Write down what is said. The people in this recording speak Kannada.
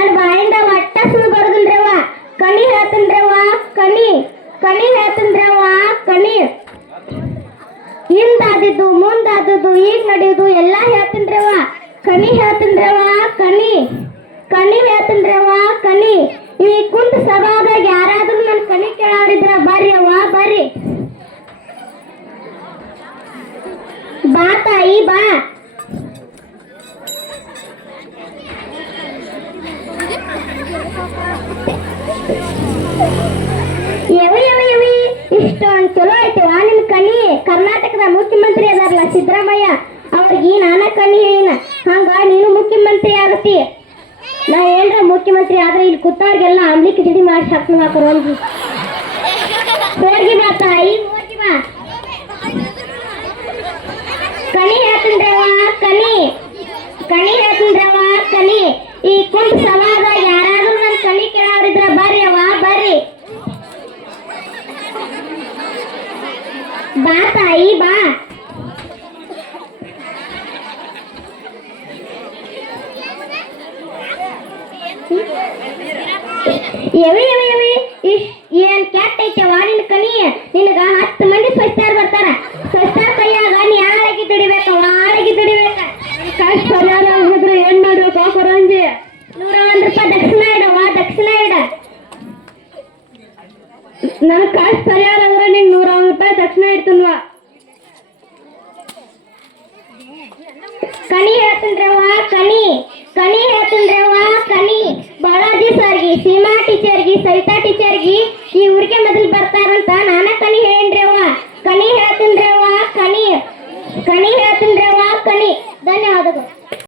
ನನ್ನ ಬಾಯಿಂದ ಒಟ್ಟ ಸುಳ್ಳು ಬರೋದಿಲ್ರವ ಕಣಿ ಹೇಳ್ತನ್ರವ ಕಣಿ ಕಣಿ ಹೇಳ್ತನ್ರವ ಕಣಿ ಹಿಂದಾದಿದ್ದು, ಮುಂದಾದದ್ದು, ಈಗ ನಡೆಯೋದು ಎಲ್ಲ ಹೇಳ್ತನ್ರವ ಕಣಿ ಹೇಳ್ತನ್ರವ ಕಣಿ ಕಣಿ ಹೇಳ್ತನ್ರವ ಕಣಿ ಈ ಕುಂತ ಸಭಾದಾಗ ಯಾರಾದ್ರೂ ನನ್ನ ಕಣಿ ಕೇಳಾವ್ರಿದ್ರ ಬರ್ರಿ ಅವ್ವ, ಬರ್ರಿ. ಬಾ ತಾಯಿ, ಬಾ. ಇಷ್ಟೊಂದು ಚಲೋ ಐತಿವ ನಿಮ್ ಕಣಿ ಕರ್ನಾಟಕದ ಮುಖ್ಯಮಂತ್ರಿ ಅದಾರಲ್ಲ ಸಿದ್ದರಾಮಯ್ಯ, ಅವ್ರಿಗೆ ನಾನ ಕಣಿ ಹೇಳಿನ ಹಂಗ ನೀನು ಮುಖ್ಯಮಂತ್ರಿ ಆಗತಿ ನಾ ಏನ್ರ ಮುಖ್ಯಮಂತ್ರಿ ಆದ್ರೆ ಇಲ್ಲಿ ಕೂತವ್ರಿಗೆಲ್ಲ ಅಂಬ್ಲಿ ಕಿಚಡಿ ಮಾಡಿ ಹಾಕ್ತು ಹಾಕೋರು ಹೋಗಿ ಹೋಗಿ ಬಾ ತಾಯಿ, ಹೋಗಿ ಬಾ. ಕಣಿ ಕಣಿ ಹೇಳ್ತಿಂದ್ರವ ಕಣಿ ಈ ಕುಂತ ಸವಾದ ಯಾರಾದ್ರೂ ನನ್ ಕಣಿ ಕೇಳೋರಿದ್ರ ಬರ್ರಿ ಅವ್ವ ಬರ್ರಿ ಬಾ ತಾಯಿ, ಬಾ. ಎವಿ ಎವಿ ಎವಿ? ಏನ್ ಕೆಟ್ಟ ಐತೆ ನಿನ್ ಕನಿ ನಿನಗ ಹತ್ತು ಮಂದಿ ಸ್ವಚ್ಛಾರ್ ಬರ್ತಾರ. ಸ್ವಚ್ಛಾರ್ ಕೈಯಾಗ ನೀ ಆಳಗಿ ದುಡಿಬೇಕ ಆಳಗಿ ದುಡಿಬೇಕ. ಕಾಶ್ ಪರಿಹಾರ ಆಗಿದ್ರೆ ಏನ್ ಮಾಡ್ಬೇಕು ಕೊರಂಜಿ ನೂರ ಒಂದ್ ರೂಪಾಯಿ ದಕ್ಷಿಣ ಇಡವ ದಕ್ಷಿಣ ಇಡ. ನನ್ ಕಾಶ್ ಪರಿಹಾರ ಒಂದ್ ರೂಪಾಯಿ ತಕ್ಷಣ ಇಡ್ತೀನ್ವ ಕಣಿ ಹೇಳ್ತಂದ್ರವ್ವ ಕಣಿ ಕಣಿ ಹೇಳ್ತಂದ್ರವ್ವ ಕಣಿ ಬಾಲಾಜಿ ಸರ್ಗಿ ಸೀಮಾ ಟೀಚರ್ಗಿ ಸವಿತಾ ಟೀಚರ್ಗಿ ಈ ಊರಿಗೆ ಮೊದಲು ಬರ್ತಾರಂತ ನಾನ ಕಣಿ ಹೇಳ್ರವ್ವ ಕಣಿ